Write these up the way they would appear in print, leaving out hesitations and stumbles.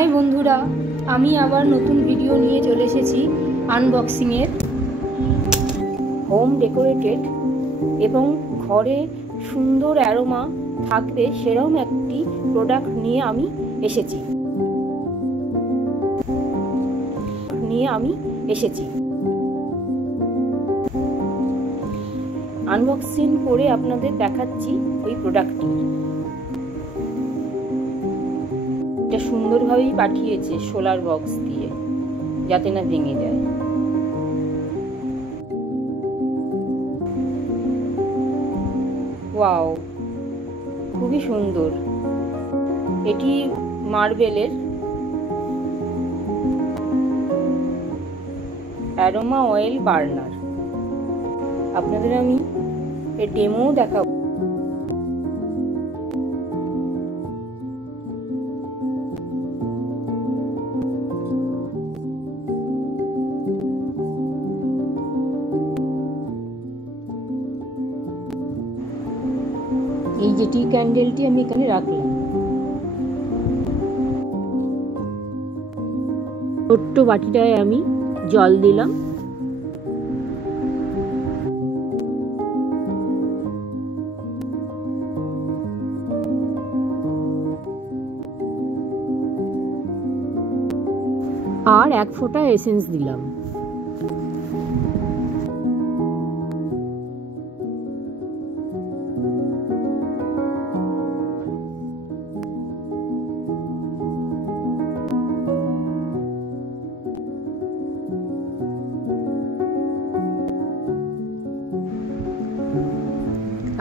High বন্ধুরা, আমি আবার নতুন ভিডিও নিয়ে চলে এসেছি আনবক্সিংয়ের। হোম ডেকোরেটেড এবং ঘরে সুন্দর অ্যারোমা থাকবে সেরকম একটি প্রোডাক্ট নিয়ে আমি এসেছি। আনবক্সিং করে আপনাদের দেখাচ্ছি ওই প্রোডাক্টটি। এটা সুন্দরভাবেই পাঠিয়েছে সোলার বক্স দিয়ে, যাতে না ভেঙে যায়। ওয়াও, খুবই সুন্দর। এটি মার্বেলের অ্যারোমা অয়েল বার্নার। আপনাদের আমি এর ডেমো দেখাবো। এই যে টি ক্যান্ডেলটি আমি এখানে রাখলাম। ছোট্ট বাটিটায় আমি জল দিলাম। আর 1 ফোঁটা এসেন্স দিলাম।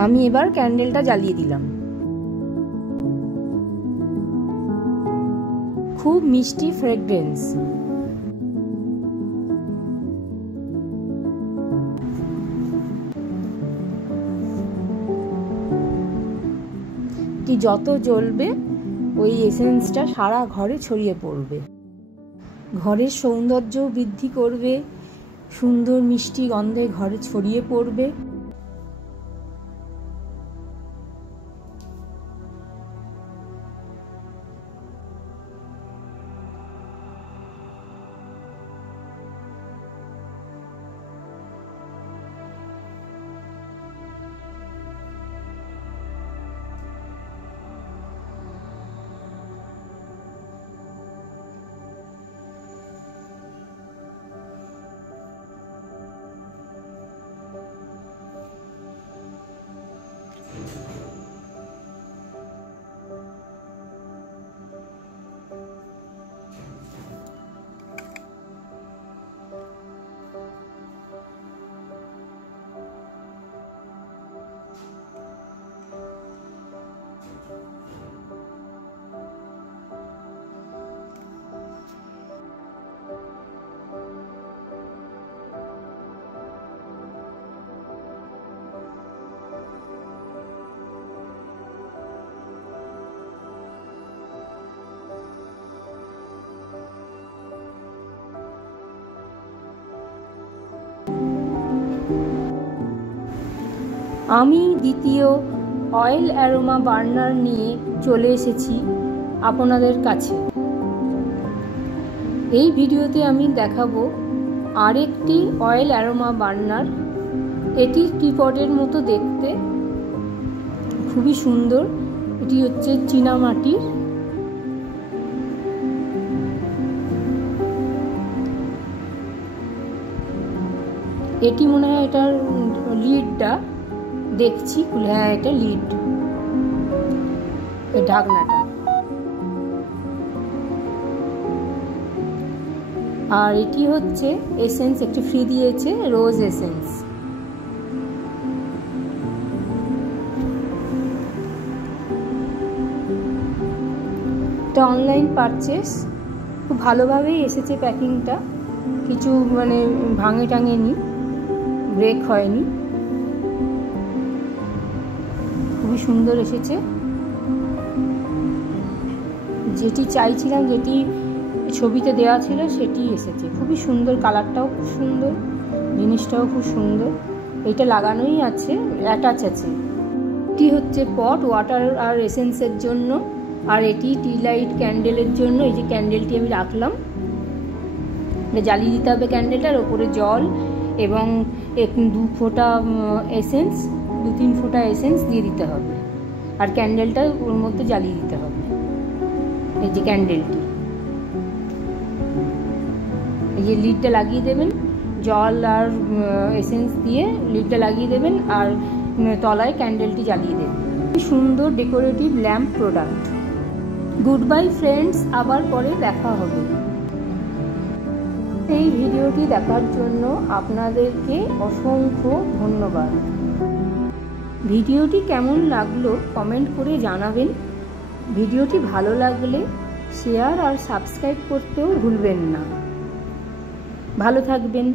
আমি এবার ক্যান্ডেলটা জ্বালিয়ে দিলাম। খুব মিষ্টি ফ্রেগ্রেন্স। যত জ্বলবে ওই এসেন্সটা সারা ঘরে ছড়িয়ে পড়বে, ঘরের সৌন্দর্য বৃদ্ধি করবে, সুন্দর মিষ্টি গন্ধে ঘরে ছড়িয়ে পড়বে। আমি দ্বিতীয় অয়েল অ্যারোমা বার্নার নিয়ে চলে এসেছি আপনাদের কাছে। এই ভিডিওতে আমি দেখাবো আরেকটি অয়েল অ্যারোমা বার্নার। এটি টিপটের মতো দেখতে, খুবই সুন্দর। এটি হচ্ছে চীনামাটির। এটি মনে হয় এটার লিডটা দেখছি, হ্যাঁ এটা লিড, এই ঢাকনাটা। আর এটি হচ্ছে এসেন্স, একটি ফ্রি দিয়েছে রোজ এসেন্স। এটা অনলাইন পারচেস, খুব ভালোভাবেই এসেছে প্যাকিংটা, কিছু মানে ভাঙে টাঙেনি, ব্রেক হয়নি, খুবই সুন্দর এসেছে। যেটি চাইছিলাম, যেটি ছবিতে দেওয়া ছিল সেটি এসেছে। খুবই সুন্দর, কালারটাও খুব সুন্দর, জিনিসটাও খুব সুন্দর। এটা লাগানোই আছে, অ্যাটাচ আছে। এটি হচ্ছে পট ওয়াটার আর এসেন্সের জন্য, আর এটি টি লাইট ক্যান্ডেলের জন্য এই যে ক্যান্ডেলটি আমি রাখলাম, জ্বালিয়ে দিতে হবে ক্যান্ডেলটার ওপরে জল এবং 2 ফোঁটা এসেন্স, 2-3 ফোঁটা এসেন্স দিয়ে দিতে হবে আর ক্যান্ডেলটা ওর মধ্যে জ্বালিয়ে দিতে হবে। এই যে ক্যান্ডেলটি, এই যে লিডটা লাগিয়ে দেবেন, জল আর এসেন্স দিয়ে লিডটা লাগিয়ে দেবেন আর তলায় ক্যান্ডেলটি জ্বালিয়ে দেবেন। সুন্দর decorative lamp product. Good bye friends, আবার পরে দেখা হবে। এই ভিডিওটি দেখার জন্য আপনাদেরকে অসংখ্য ধন্যবাদ। ভিডিওটি কেমন লাগলো কমেন্ট করে জানাবেন। ভিডিওটি ভালো লাগলে শেয়ার আর সাবস্ক্রাইব করতেও ভুলবেন না। ভালো থাকবেন।